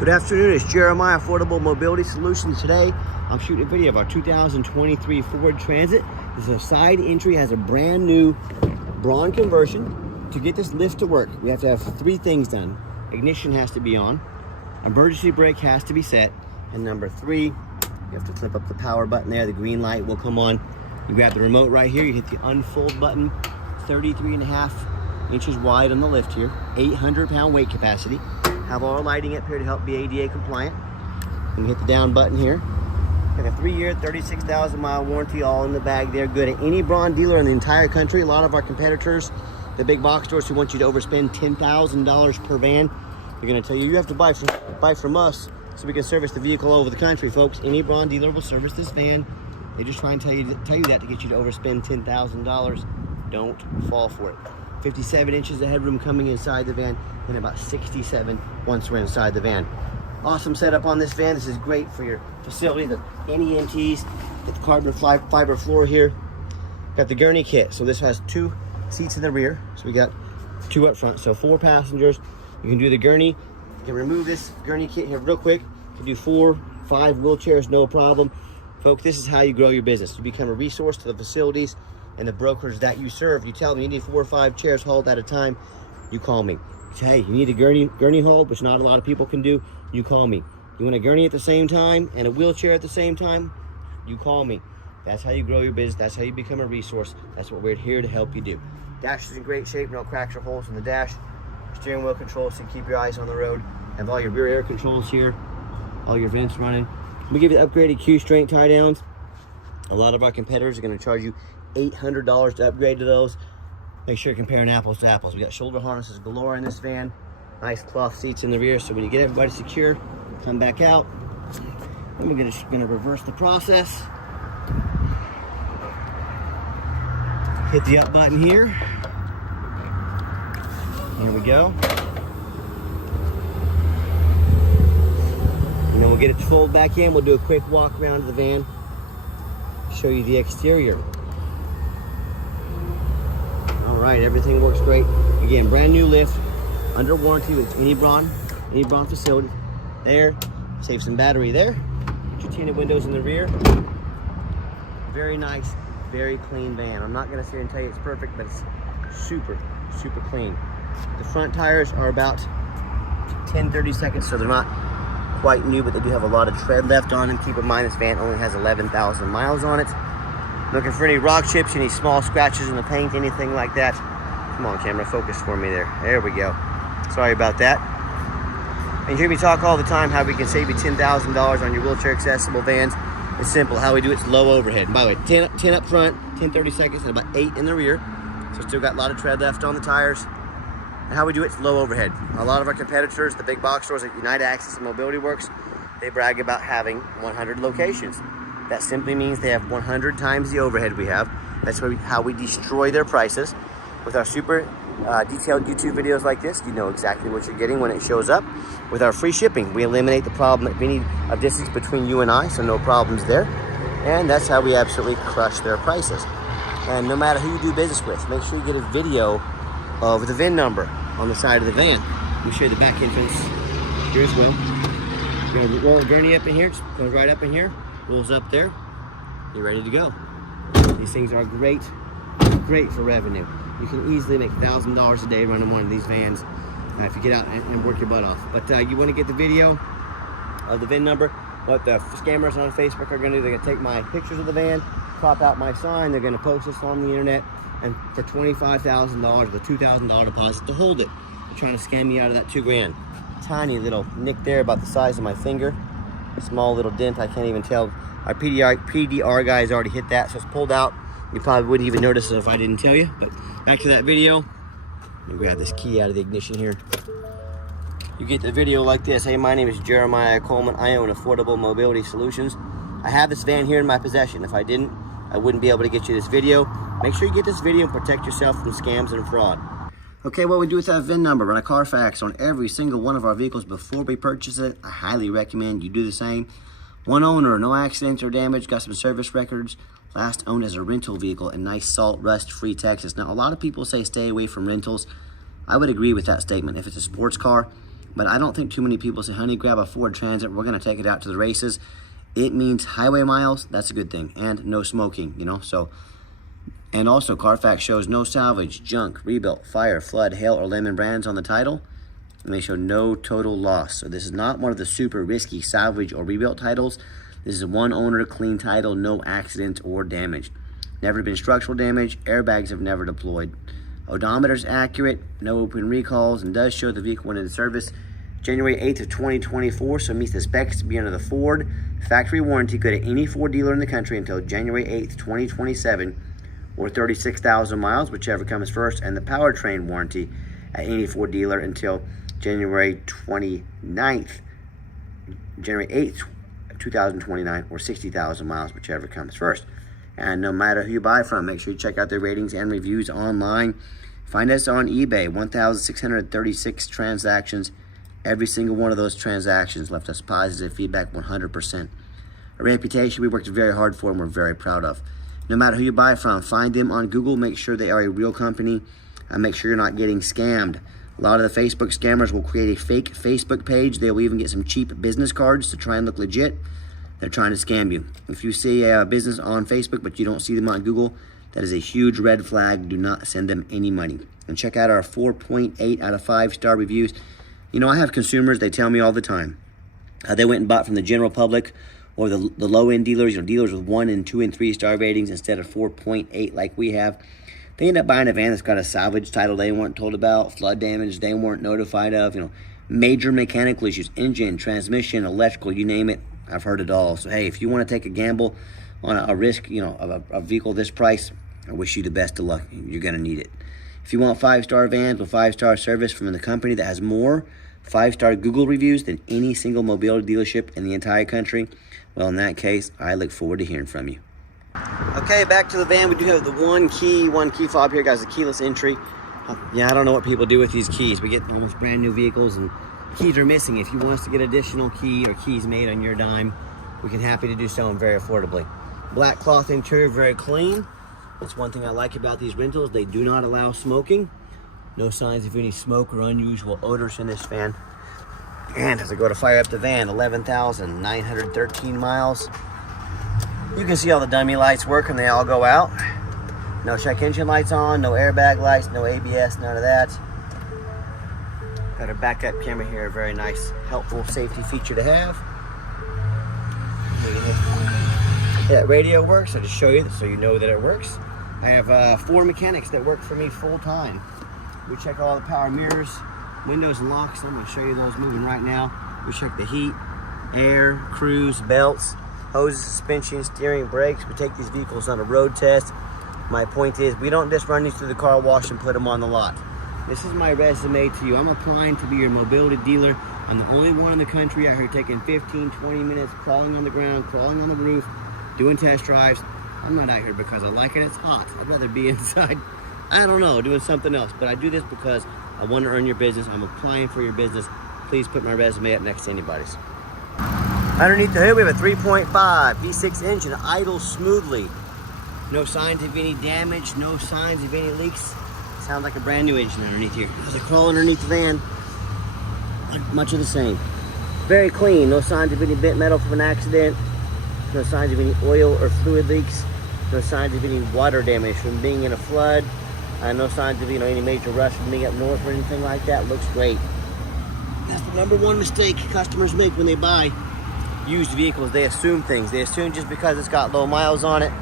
Good afternoon, it's Jeremiah, Affordable Mobility Solutions. Today, I'm shooting a video of our 2023 Ford Transit. This is a side entry, has a brand new brawn conversion. To get this lift to work, we have to have three things done. Ignition has to be on, emergency brake has to be set, and number three, you have to flip up the power button there, the green light will come on. You grab the remote right here, you hit the unfold button, 33.5 inches wide on the lift here, 800-pound weight capacity. Have all our lighting up here to help be ADA compliant. You can hit the down button here. Got a 3-year, 36,000-mile warranty all in the bag there. Good at any brawn dealer in the entire country. A lot of our competitors, the big box stores who want you to overspend $10,000 per van, they're going to tell you, you have to buy from us so we can service the vehicle all over the country, folks. Any brawn dealer will service this van. They just try and tell you that to get you to overspend $10,000. Don't fall for it. 57 inches of headroom coming inside the van, and about 67 once we're inside the van. Awesome setup on this van. This is great for your facility, the NEMTs, the carbon fiber floor here. Got the gurney kit, so this has 2 seats in the rear, so we got 2 up front, so 4 passengers. You can do the gurney. You can remove this gurney kit here real quick. You can do 4, 5 wheelchairs, no problem. Folks, this is how you grow your business. You become a resource to the facilities and the brokers that you serve. You tell them you need 4 or 5 chairs hauled at a time, you call me. You say, hey, you need a gurney hauled, which not a lot of people can do, you call me. You want a gurney at the same time and a wheelchair at the same time, you call me. That's how you grow your business. That's how you become a resource. That's what we're here to help you do. Dash is in great shape, no cracks or holes in the dash. Steering wheel controls, so you keep your eyes on the road. Have all your rear air controls here, all your vents running. We give you the upgraded Q strength tie downs. A lot of our competitors are going to charge you $800 to upgrade to those. Make sure you're comparing apples to apples. We got shoulder harnesses galore in this van. Nice cloth seats in the rear, so when you get everybody secure, come back out. And we're gonna reverse the process. Hit the up button here. Here we go. And then we'll get it to fold back in. We'll do a quick walk around to the van. Show you the exterior. All right, everything works great. Again, brand new lift, under warranty with any brawn facility. There, save some battery there. Put your tinted windows in the rear. Very nice, very clean van. I'm not gonna sit here and tell you it's perfect, but it's super, super clean. The front tires are about 10-30 seconds, so they're not quite new, but they do have a lot of tread left on them. Keep in mind this van only has 11,000 miles on it. Looking for any rock chips, any small scratches in the paint, anything like that. Come on, camera, focus for me there. There we go. Sorry about that. And you hear me talk all the time how we can save you $10,000 on your wheelchair accessible vans. It's simple. How we do it's low overhead. And by the way, 10 up front, 10-30 seconds, and about 8 in the rear. So still got a lot of tread left on the tires. And how we do it's low overhead. A lot of our competitors, the big box stores like United Access and Mobility Works, they brag about having 100 locations. That simply means they have 100 times the overhead we have. That's how we destroy their prices. With our super detailed YouTube videos like this, you know exactly what you're getting when it shows up. With our free shipping, we eliminate the problem of distance between you and I, so no problems there. And that's how we absolutely crush their prices. And no matter who you do business with, make sure you get a video of the VIN number on the side of the van. Let me show you the back entrance here as well. We're gonna roll a gurney up in here, just goes right up in here. Rolls up there, you're ready to go. These things are great for revenue. You can easily make $1,000 a day running one of these vans if you get out and work your butt off. But you want to get the video of the VIN number. What the scammers on Facebook are going to do, they're going to take my pictures of the van, crop out my sign, they're going to post this on the internet, and for $25,000 with a $2,000 deposit to hold it. They're trying to scam me out of that $2,000. Tiny little nick there about the size of my finger. Small little dent, I can't even tell. Our PDR guys already hit that, so it's pulled out. You probably wouldn't even notice it if I didn't tell you. But back to that video. Let me grab this key out of the ignition here. You get the video like this. Hey, my name is Jeremiah Coleman. I own Affordable Mobility Solutions. I have this van here in my possession. If I didn't, I wouldn't be able to get you this video. Make sure you get this video and protect yourself from scams and fraud. Okay, what we do with that VIN number, run a Carfax on every single one of our vehicles before we purchase it. I highly recommend you do the same. One owner, no accidents or damage, got some service records. Last owned as a rental vehicle in nice salt rust free Texas. Now, a lot of people say stay away from rentals. I would agree with that statement. If it's a sports car, but I don't think too many people say, honey, grab a Ford Transit, we're gonna take it out to the races. It means highway miles, that's a good thing, and no smoking, you know, so. And also, Carfax shows no salvage, junk, rebuilt, fire, flood, hail, or lemon brands on the title, and they show no total loss. So this is not one of the super risky salvage or rebuilt titles. This is a one owner, clean title, no accidents or damage. Never been structural damage, airbags have never deployed. Odometer's accurate, no open recalls, and does show the vehicle went into service January 8th of 2024, so it meets the specs to be under the Ford factory warranty. Go to any Ford dealer in the country until January 8th, 2027, or 36,000 miles, whichever comes first, and the powertrain warranty at any Ford dealer until January 29th, January 8th, 2029, or 60,000 miles, whichever comes first. And no matter who you buy from, make sure you check out their ratings and reviews online. Find us on eBay, 1,636 transactions. Every single one of those transactions left us positive feedback, 100%. A reputation we worked very hard for and we're very proud of. No matter who you buy from, find them on Google, make sure they are a real company, and make sure you're not getting scammed. A lot of the Facebook scammers will create a fake Facebook page. They will even get some cheap business cards to try and look legit. They're trying to scam you. If you see a business on Facebook but you don't see them on Google, that is a huge red flag. Do not send them any money. And check out our 4.8 out of 5-star reviews. You know, I have consumers, they tell me all the time, they went and bought from the general public or the low-end dealers, you know, dealers with 1 and 2 and 3-star ratings instead of 4.8 like we have. They end up buying a van that's got a salvage title they weren't told about, flood damage they weren't notified of, you know, major mechanical issues, engine, transmission, electrical, you name it. I've heard it all. So, hey, if you want to take a gamble on a risk, you know, of a vehicle this price, I wish you the best of luck. You're going to need it. If you want 5-star vans with 5-star service from the company that has more 5-star Google reviews than any single mobility dealership in the entire country, well, in that case, I look forward to hearing from you. Okay, back to the van. We do have the one key fob here, guys, the keyless entry. Yeah, I don't know what people do with these keys. We get almost brand new vehicles and keys are missing. If you want us to get additional key or keys made on your dime, we can happy to do so and very affordably. Black cloth interior, very clean. That's one thing I like about these rentals. They do not allow smoking. No signs of any smoke or unusual odors in this van. And as I go to fire up the van, 11,913 miles. You can see all the dummy lights work and they all go out. No check engine lights on, no airbag lights, no ABS, none of that. Got a backup camera here, a very nice, helpful safety feature to have. That radio works, I'll just show you so you know that it works. I have 4 mechanics that work for me full time. We check all the power mirrors, windows and locks. I'm going to show you those moving right now. We check the heat, air, cruise, belts, hoses, suspension, steering, brakes. We take these vehicles on a road test. My point is, we don't just run these through the car wash and put them on the lot. This is my resume to you. I'm applying to be your mobility dealer. I'm the only one in the country out here taking 15, 20 minutes, crawling on the ground, crawling on the roof, doing test drives. I'm not out here because I like it. It's hot. I'd rather be inside, I don't know, doing something else. But I do this because I want to earn your business. I'm applying for your business. Please put my resume up next to anybody's. Underneath the hood, we have a 3.5 V6 engine, idles smoothly. No signs of any damage, no signs of any leaks. Sounds like a brand new engine underneath here. As I crawl underneath the van, much of the same. Very clean, no signs of any bent metal from an accident, no signs of any oil or fluid leaks, no signs of any water damage from being in a flood, no signs of any major rust from being up north or anything like that. Looks great. That's the #1 mistake customers make when they buy used vehicles. They assume things. They assume just because it's got low miles on it,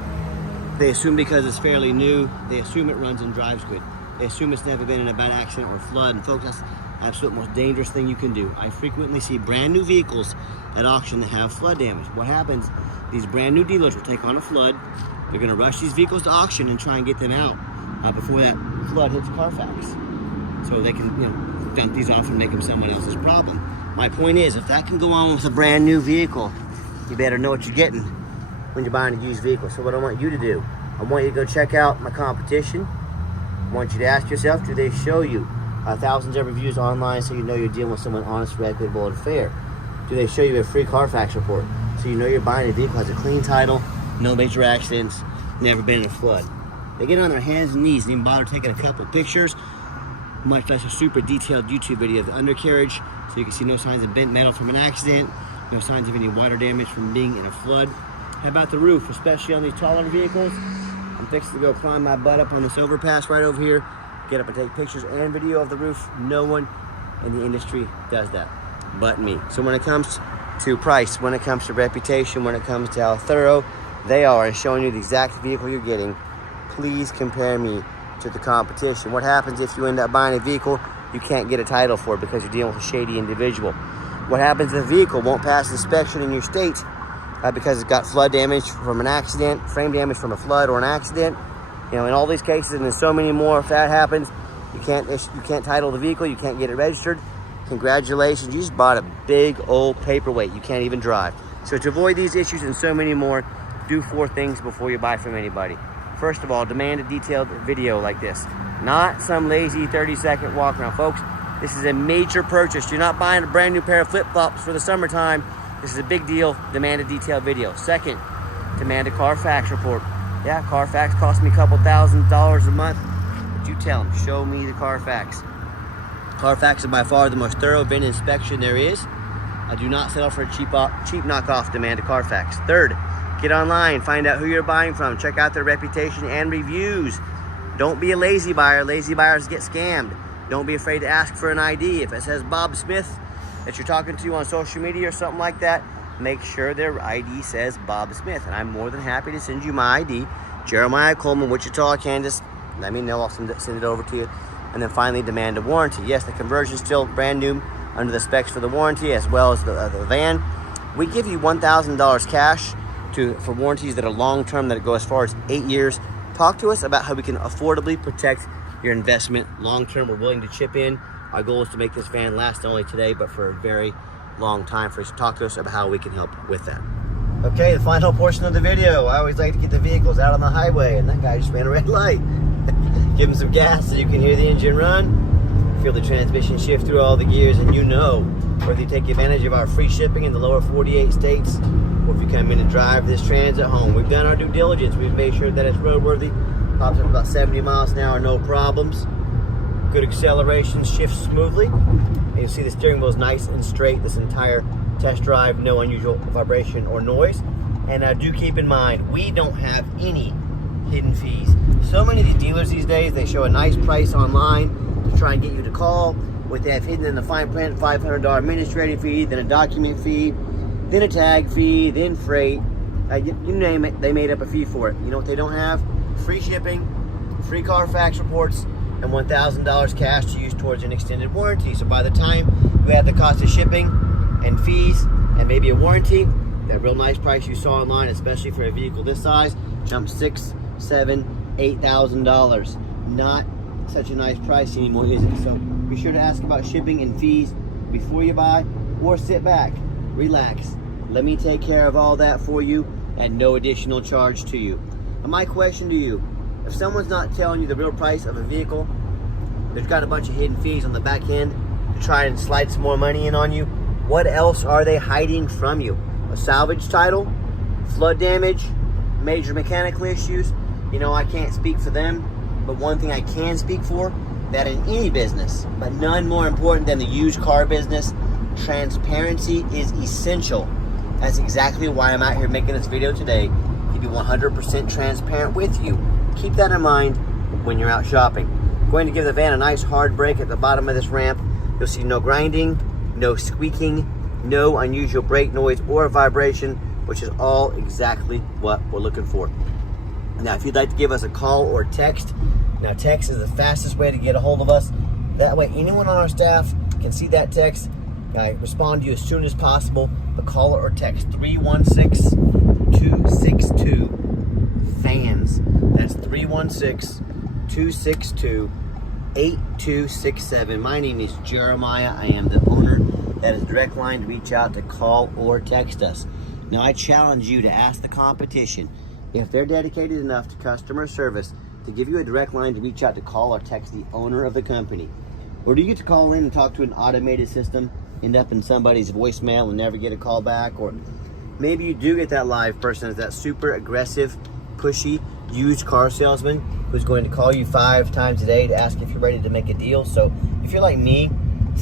they assume because it's fairly new, they assume it runs and drives good. They assume it's never been in a bad accident or flood. And folks, that's the absolute most dangerous thing you can do. I frequently see brand new vehicles at auction that have flood damage. What happens, these brand new dealers will take on a flood. They're gonna rush these vehicles to auction and try and get them out before that flood hits Carfax. So they can, dump these off and make them someone else's problem. My point is, if that can go on with a brand new vehicle, you better know what you're getting when you're buying a used vehicle. So what I want you to do, I want you to go check out my competition. I want you to ask yourself, do they show you thousands of reviews online so you know you're dealing with someone honest, reputable, and fair? Do they show you a free Carfax report so you know you're buying a vehicle that has a clean title, no major accidents, never been in a flood? They get on their hands and knees and even bother taking a couple pictures, much less a super detailed YouTube video of the undercarriage, So you can see no signs of bent metal from an accident, no signs of any water damage from being in a flood. How about the roof, especially on these taller vehicles? I'm fixing to go climb my butt up on this overpass right over here, get up and take pictures and video of the roof. No one in the industry does that but me. So when it comes to price, when it comes to reputation, when it comes to how thorough they are in showing you the exact vehicle you're getting, please compare me to the competition. What happens if you end up buying a vehicle you can't get a title for because you're dealing with a shady individual? What happens if a vehicle won't pass inspection in your state because it's got flood damage from an accident, frame damage from a flood or an accident? You know, in all these cases, and there's so many more, if that happens, you can't title the vehicle, you can't get it registered. Congratulations, you just bought a big old paperweight you can't even drive. So to avoid these issues and so many more, do 4 things before you buy from anybody. First of all, demand a detailed video like this. Not some lazy 30-second walk around. Folks, this is a major purchase. You're not buying a brand new pair of flip-flops for the summertime. This is a big deal. Demand a detailed video. Second, demand a Carfax report. Yeah, Carfax costs me a couple $1,000s a month. But you tell them, show me the Carfax. Carfax is by far the most thorough VIN inspection there is. I do not settle for a cheap knockoff. Demand a Carfax. Third, get online, find out who you're buying from, check out their reputation and reviews. Don't be a lazy buyer. Lazy buyers get scammed. Don't be afraid to ask for an ID. If it says Bob Smith that you're talking to on social media or something like that, make sure their ID says Bob Smith. And I'm more than happy to send you my ID. Jeremiah Coleman, Wichita, Kansas. Let me know, I'll send it over to you. And then finally, demand a warranty. Yes, the conversion is still brand new under the specs for the warranty as well as the van. We give you $1,000 cash for warranties that are long-term, that go as far as 8 years. Talk to us about how we can affordably protect your investment long-term. We're willing to chip in. Our goal is to make this van last not only today, but for a very long time for us. To talk to us about how we can help with that. Okay, the final portion of the video. I always like to get the vehicles out on the highway, and that guy just ran a red light. Give him some gas so you can hear the engine run. Feel the transmission shift through all the gears, and you know whether you take advantage of our free shipping in the lower 48 states, or if you come in and drive this Transit home. We've done our due diligence. We've made sure that it's roadworthy. Pops up about 70 miles an hour, no problems. Good acceleration, shifts smoothly. And you see the steering wheel is nice and straight this entire test drive, no unusual vibration or noise. And do keep in mind, we don't have any hidden fees. So many of these dealers these days, they show a nice price online to try and get you to call. What they have hidden in the fine print, $500 administrative fee, then a document fee, then a tag fee, then freight. You name it, they made up a fee for it. You know what they don't have? Free shipping, free Carfax reports, and $1,000 cash to use towards an extended warranty. So by the time you add the cost of shipping and fees and maybe a warranty, that real nice price you saw online, especially for a vehicle this size, jumps $6,000, $7,000, $8,000. Not such a nice price anymore, is it? So be sure to ask about shipping and fees before you buy, or sit back, relax. Let me take care of all that for you at no additional charge to you. And my question to you, if someone's not telling you the real price of a vehicle, they've got a bunch of hidden fees on the back end to try and slide some more money in on you, what else are they hiding from you? A salvage title, flood damage, major mechanical issues? You know, I can't speak for them, but one thing I can speak for, that in any business, but none more important than the used car business, transparency is essential. That's exactly why I'm out here making this video today, to be 100% transparent with you. Keep that in mind when you're out shopping. I'm going to give the van a nice hard brake at the bottom of this ramp. You'll see no grinding, no squeaking, no unusual brake noise or vibration, which is all exactly what we're looking for. Now, if you'd like to give us a call or text, now text is the fastest way to get a hold of us. That way, anyone on our staff can see that text, respond to you as soon as possible. But call or text 316-262-FANS. That's 316-262-8267. My name is Jeremiah. I am the owner. That is a direct line to reach out to call or text us. Now, I challenge you to ask the competition if they're dedicated enough to customer service to give you a direct line to reach out to call or text the owner of the company. Or do you get to call in and talk to an automated system, end up in somebody's voicemail and never get a call back? Or maybe you do get that live person, is that super aggressive, pushy, used car salesman who's going to call you 5 times a day to ask if you're ready to make a deal. So if you're like me,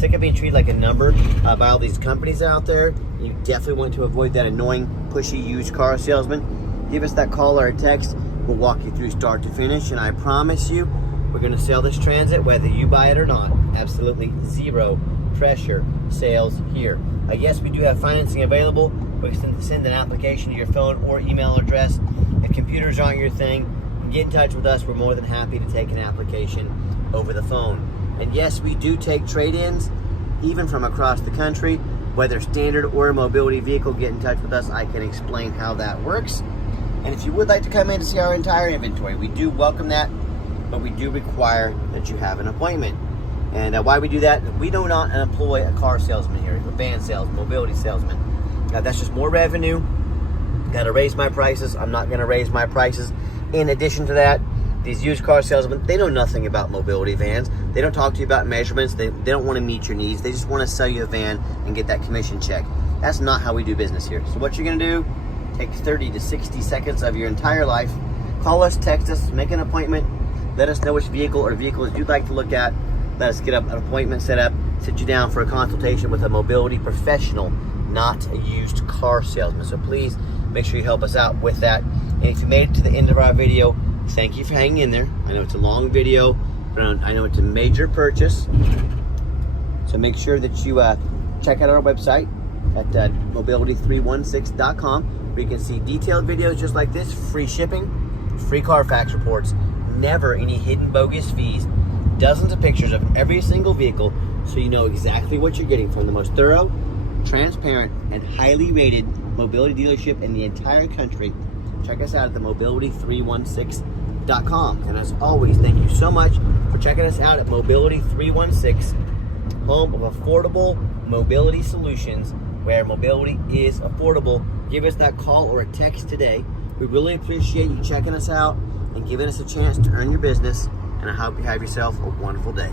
sick of being treated like a number by all these companies out there. You definitely want to avoid that annoying, pushy used car salesman. Give us that call or a text. We'll walk you through start to finish, and I promise you, we're going to sell this Transit whether you buy it or not. Absolutely zero pressure sales here. Yes, we do have financing available. We can send an application to your phone or email address. If computers aren't your thing, get in touch with us. We're more than happy to take an application over the phone. And yes, we do take trade-ins, even from across the country. Whether standard or a mobility vehicle, get in touch with us. I can explain how that works. And if you would like to come in to see our entire inventory, we do welcome that, but we do require that you have an appointment. And why we do that, we do not employ a car salesman here, a van salesman, mobility salesman. Now, that's just more revenue. Got to raise my prices. I'm not going to raise my prices. In addition to that, these used car salesmen, they know nothing about mobility vans. They don't talk to you about measurements. They don't want to meet your needs. They just want to sell you a van and get that commission check. That's not how we do business here. So what you're going to do, take 30 to 60 seconds of your entire life. Call us, text us, make an appointment. Let us know which vehicle or vehicles you'd like to look at. Let us get up an appointment set up, sit you down for a consultation with a mobility professional, not a used car salesman. So please make sure you help us out with that. And if you made it to the end of our video, thank you for hanging in there. I know it's a long video, but I know it's a major purchase. So make sure that you check out our website at mobility316.com, where you can see detailed videos just like this, free shipping, free Carfax reports, never any hidden bogus fees, dozens of pictures of every single vehicle, so you know exactly what you're getting from the most thorough, transparent, and highly rated mobility dealership in the entire country. Check us out at the mobility316.com. And as always, thank you so much for checking us out at Mobility 316, home of affordable mobility solutions, where mobility is affordable. Give us that call or a text today. We really appreciate you checking us out and giving us a chance to earn your business. And I hope you have yourself a wonderful day.